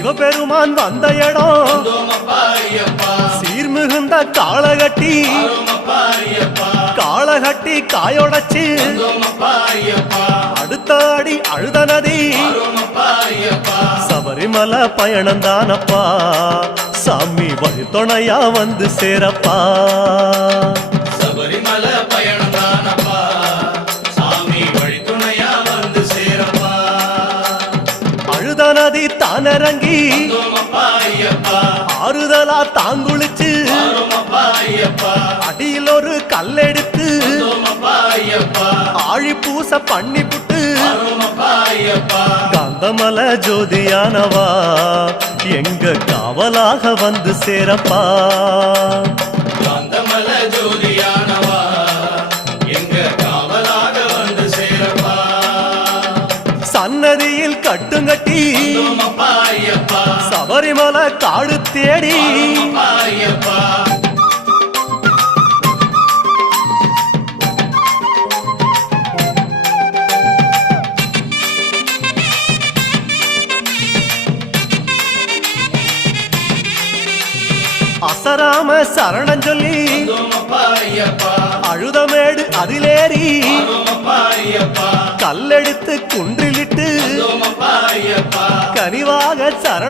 சிவபெருமான் வந்த இடம் சீர்மிகுந்த காளகட்டி காளகட்டி காயோடச்சு அடுத்த அடி அழுத நதி சபரிமலை பயணந்தானப்பா சாமி வழித்துணையா வந்து சேரப்பா சபரிமலை பயணந்தானப்பா சாமி வழித்துணையா வந்து சேரப்பா அழுத நதி தானிறங்கி ஆறுதலா தாங்குளிச்சு அடியில் ஒரு கல்லெடுத்து ஆழி பூச பண்ணி புட்டு காந்தமல ஜோதியானவா எங்க காவலாக வந்து சேரப்பா காந்தமல ஜோதியானவா எங்க காவலாக வந்து சேரப்பா சன்னதியில் கட்டுங்கட்டி சபரிமலை காடு தேடி அசராம சரணம் சொல்லி அழுதமேடு அதிலேறி கல்லெடுத்து குன்றிலிட்டு கனிவாக சரண